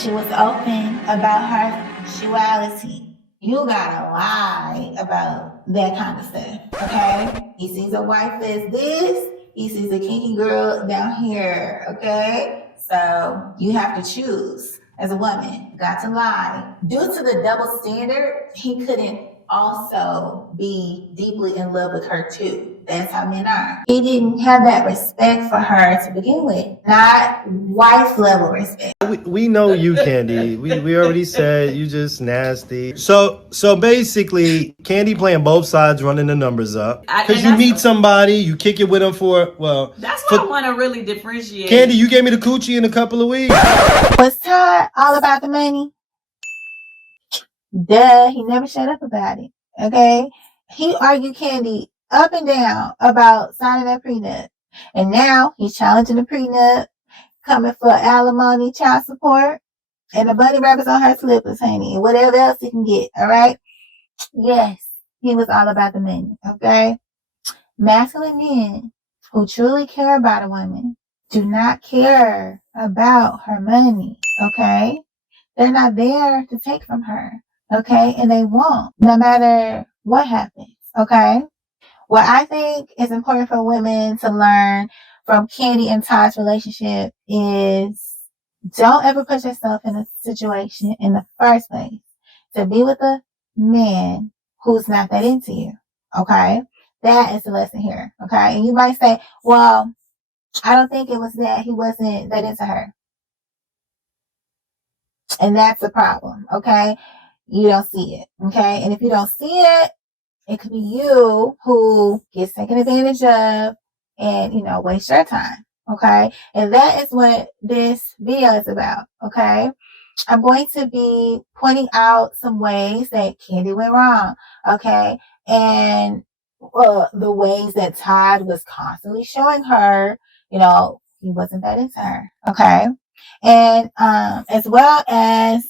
She was open about her sexuality. You gotta lie about that kind of stuff, okay? He sees a wife as this, he sees a kinky girl down here, okay? So you have to choose as a woman, got to lie. Due to the double standard, he couldn't also be deeply in love with her too. That's how men are. He didn't have that respect for her to begin with, not wife level respect. We know you, Kandi. We already said you just nasty. So basically, Kandi playing both sides, running the numbers up. Because you meet somebody, you kick it with them That's what I want to really differentiate. Kandi, you gave me the coochie in a couple of weeks. Was Todd all about the money? Duh, he never shut up about it. Okay? He argued Kandi up and down about signing that prenup. And now he's challenging the prenup, coming for alimony, child support, and the bunny rabbits on her slippers, honey, and whatever else he can get, all right? Yes, he was all about the money, okay? Masculine men who truly care about a woman do not care about her money, okay? They're not there to take from her, okay? And they won't, no matter what happens, okay? What I think is important for women to learn from Kandi and Todd's relationship is don't ever put yourself in a situation in the first place to be with a man who's not that into you, okay? That is the lesson here, okay? And you might say, well, I don't think it was that he wasn't that into her. And that's the problem, okay? You don't see it, okay? And if you don't see it, it could be you who gets taken advantage of and, waste your time, okay? And that is what this video is about, okay? I'm going to be pointing out some ways that Kandi went wrong, okay? And the ways that Todd was constantly showing her, he wasn't that into her, okay? And as well as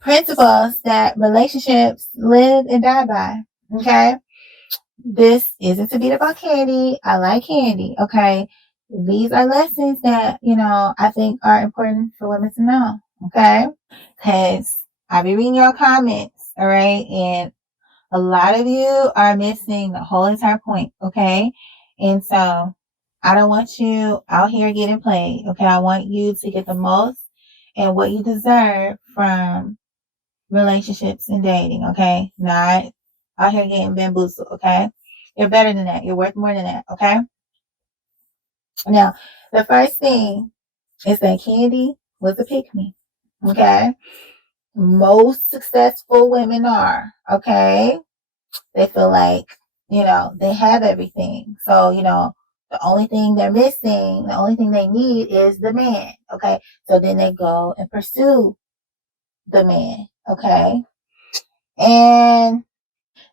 principles that relationships live and die by, okay? This isn't to beat up on Kandi. I like Kandi, okay? These are lessons that, I think are important for women to know, okay? Because I'll be reading your comments, all right? And a lot of you are missing the whole entire point, okay? And so I don't want you out here getting played, okay? I want you to get the most and what you deserve from relationships and dating, okay? Not out here getting bamboozled, okay? You're better than that. You're worth more than that, okay? Now, the first thing is that Kandi was a pick-me, okay? Most successful women are, okay? They feel like, they have everything. So, the only thing they're missing, the only thing they need is the man, okay? So then they go and pursue the man, okay? And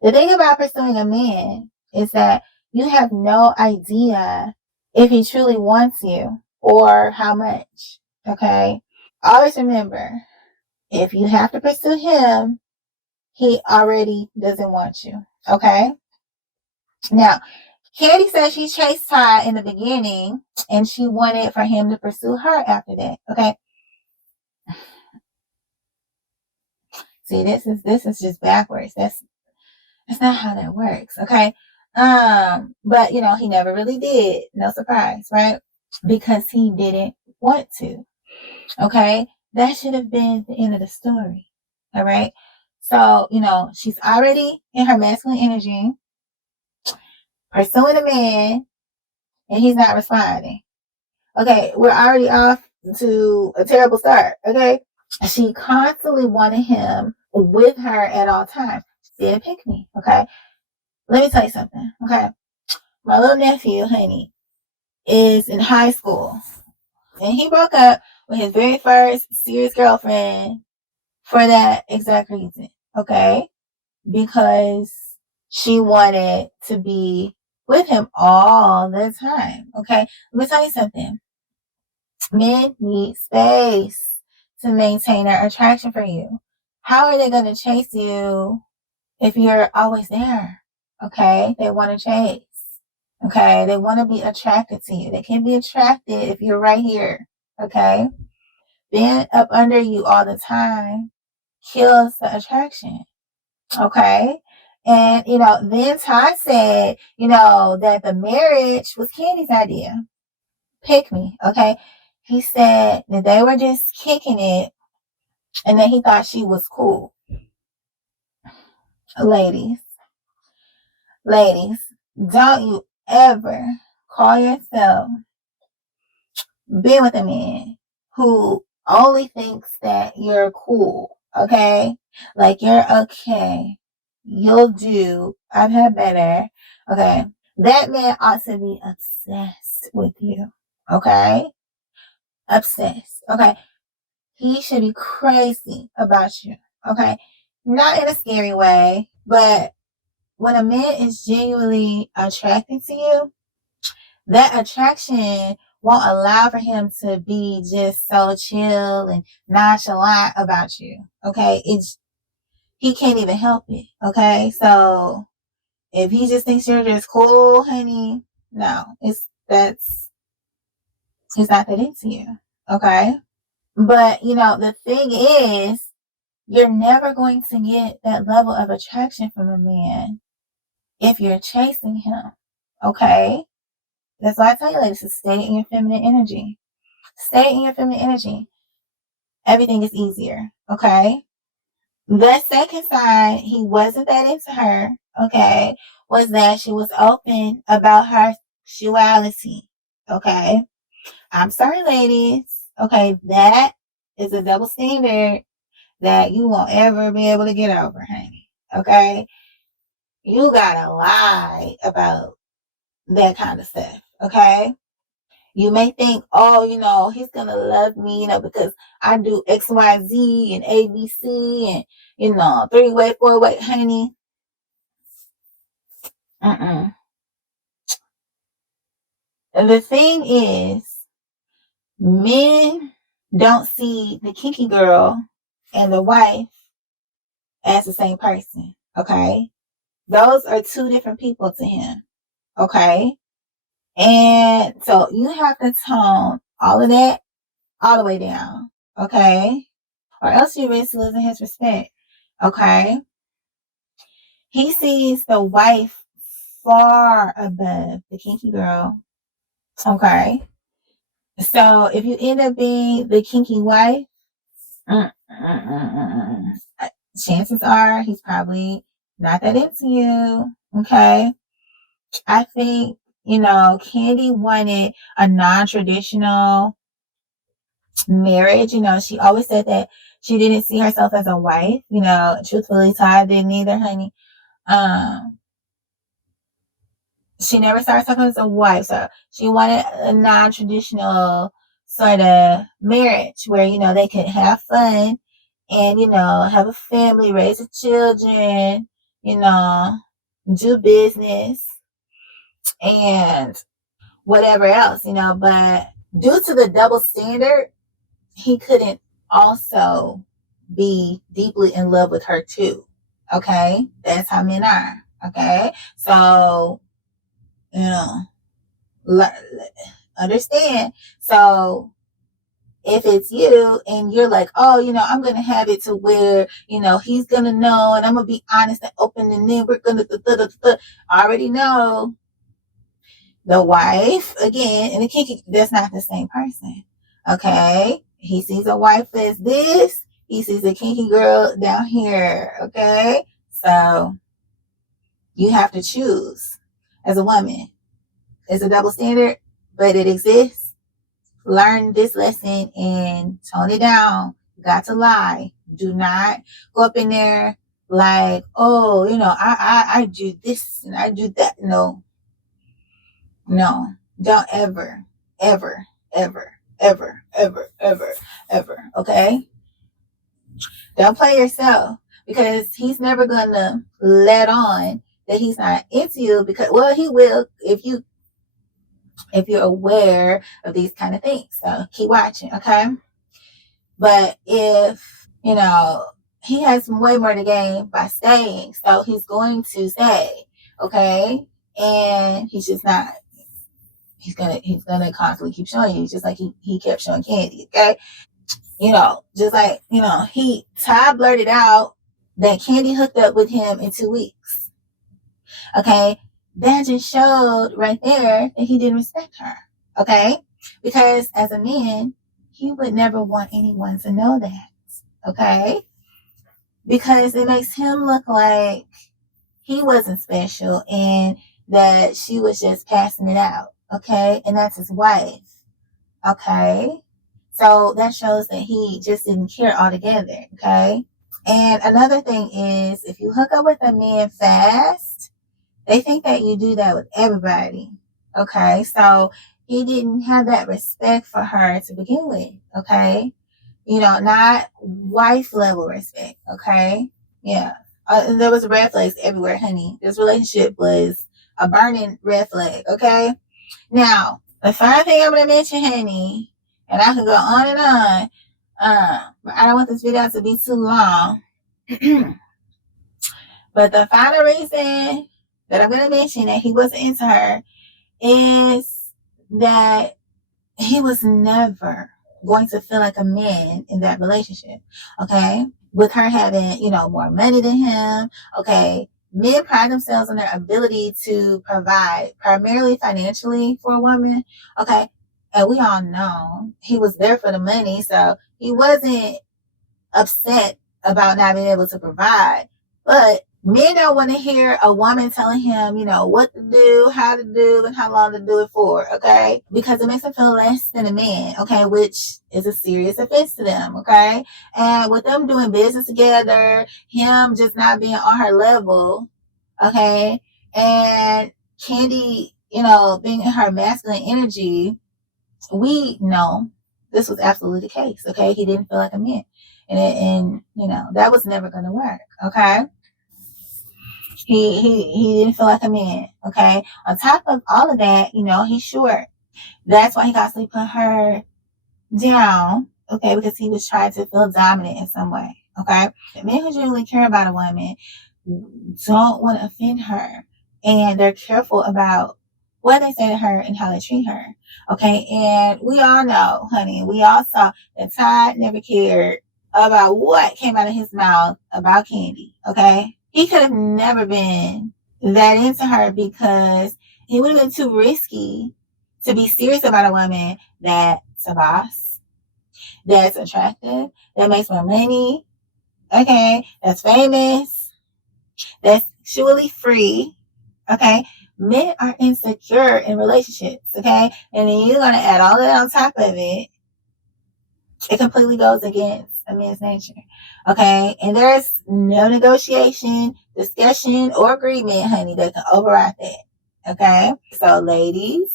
the thing about pursuing a man is that you have no idea if he truly wants you or how much, okay? Always remember, if you have to pursue him, he already doesn't want you, okay? Now, Kandi said she chased Todd in the beginning and she wanted for him to pursue her after that, okay? See, this is just backwards. That's not how that works, okay? But he never really did. No surprise, right? Because he didn't want to. Okay? That should have been the end of the story. All right? So, she's already in her masculine energy, pursuing a man, and he's not responding. Okay, we're already off to a terrible start. Okay? She constantly wanted him with her at all times. She didn't pick me. Okay? Let me tell you something. Okay? My little nephew, honey, is in high school. And he broke up with his very first serious girlfriend for that exact reason. Okay? Because she wanted to be with him all the time. Okay? Let me tell you something. Men need space to maintain their attraction for you. How are they going to chase you if you're always there? Okay? They want to chase. Okay? They want to be attracted to you. They can be attracted if you're right here. Okay? being up under you all the time kills the attraction. Okay. And, then Todd said, that the marriage was Kandi's idea. Pick me. Okay. He said that they were just kicking it and that he thought she was cool. Ladies, don't you ever call yourself being with a man who only thinks that you're cool. Okay. Like you're okay. You'll do. I've had better. Okay. That man ought to be obsessed with you. Okay. Obsessed. Okay. He should be crazy about you. Okay. Not in a scary way, but when a man is genuinely attracted to you, that attraction won't allow for him to be just so chill and nonchalant about you. Okay. He can't even help it. Okay. So if he just thinks you're just cool, honey, no, he's not that into you. Okay. But the thing is, you're never going to get that level of attraction from a man if you're chasing him. Okay. That's why I tell you, ladies, to stay in your feminine energy. Stay in your feminine energy. Everything is easier. Okay. The second sign he wasn't that into her, okay, was that she was open about her sexuality. Okay. I'm sorry, ladies. Okay, that is a double standard that you won't ever be able to get over, honey. Okay. You gotta lie about that kind of stuff. Okay. You may think, oh, he's gonna love me, because I do X, Y, Z and ABC and, 3-way, 4-way, honey. And the thing is, men don't see the kinky girl and the wife as the same person. Okay. Those are two different people to him. Okay. And so you have to tone all of that all the way down. Okay. Or else you risk losing his respect. Okay. He sees the wife far above the kinky girl. Okay. So if you end up being the kinky wife, chances are he's probably not that into you. Okay. I think, Kandi wanted a non-traditional marriage. She always said that she didn't see herself as a wife. Truthfully, Todd didn't either, honey. She never saw herself as a wife. So she wanted a non-traditional sort of marriage where, they could have fun and, have a family, raise the children, do business and whatever else, but due to the double standard, he couldn't also be deeply in love with her too. Okay. That's how men are. Okay. So, understand. So if it's you and you're like, oh, I'm going to have it to where, he's going to know and I'm going to be honest and open and then we're going to already know the wife again and the kinky, that's not the same person. Okay. He sees a wife as this. He sees a kinky girl down here. Okay. So you have to choose as a woman. It's a double standard, but it exists. Learn this lesson and tone it down. You got to lie. Do not go up in there like, oh, I do this and I do that. No, don't ever, ever, ever, ever, ever, ever, ever. Okay. Don't play yourself because he's never going to let on that he's not into you because, well, he will if you're aware of these kind of things. So keep watching, okay? But if, he has way more to gain by staying, so he's going to stay, okay? And he's just not, he's gonna constantly keep showing you, just like he kept showing Kandi, okay? just like, Todd blurted out that Kandi hooked up with him in 2 weeks. Okay. That just showed right there that he didn't respect her. Okay. Because as a man, he would never want anyone to know that. Okay. Because it makes him look like he wasn't special and that she was just passing it out. Okay. And that's his wife. Okay. So that shows that he just didn't care altogether. Okay. And another thing is, if you hook up with a man fast, they think that you do that with everybody. Okay. So he didn't have that respect for her to begin with. Okay. Not wife level respect. Okay. Yeah. There was red flags everywhere, honey. This relationship was a burning red flag. Okay. Now, the third thing I'm going to mention, honey, and I could go on and on, but I don't want this video to be too long. But the final reason that I'm going to mention that he wasn't into her is that he was never going to feel like a man in that relationship. Okay. With her having, more money than him. Okay. Men pride themselves on their ability to provide primarily financially for a woman. Okay. And we all know he was there for the money. So he wasn't upset about not being able to provide. But men don't want to hear a woman telling him, what to do, how to do, and how long to do it for, okay? Because it makes them feel less than a man, okay? Which is a serious offense to them, okay? And with them doing business together, him just not being on her level, okay? And Kandi, being in her masculine energy, we know this was absolutely the case, okay? He didn't feel like a man. And that was never going to work, okay? He didn't feel like a man, okay? On top of all of that, he's short. That's why he constantly put her down, okay? Because he was trying to feel dominant in some way, okay? Men who genuinely care about a woman don't want to offend her. And they're careful about what they say to her and how they treat her, okay? And we all know, honey, we all saw that Todd never cared about what came out of his mouth about Kandi, okay? He could have never been that into her because it would have been too risky to be serious about a woman that's a boss, that's attractive, that makes more money, okay, that's famous, that's sexually free, okay? Men are insecure in relationships, okay? And then you're going to add all that on top of it. It completely goes against a man's nature, okay? And there's no negotiation, discussion, or agreement, honey, that can override that, okay? So, ladies,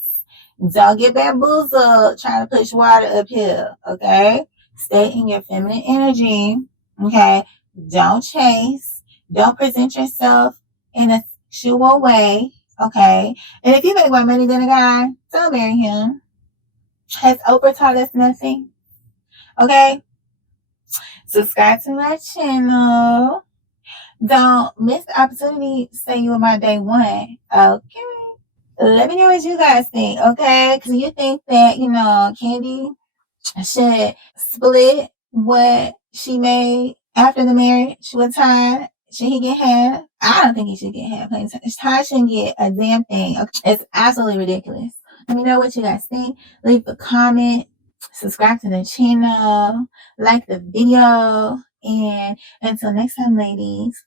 don't get bamboozled trying to push water uphill, okay? Stay in your feminine energy, okay? Don't chase. Don't present yourself in a sexual way, okay? And if you make more money than a guy, don't marry him. Has Oprah taught us nothing? Okay? Subscribe to my channel. Don't miss the opportunity to say you were my day one. Okay? Let me know what you guys think, okay? Because you think that, Kandi should split what she made after the marriage with Todd. Should he get half? I don't think he should get half. Todd shouldn't get a damn thing. Okay? It's absolutely ridiculous. Let me know what you guys think. Leave a comment. Subscribe to the channel. Like the video. And until next time, ladies.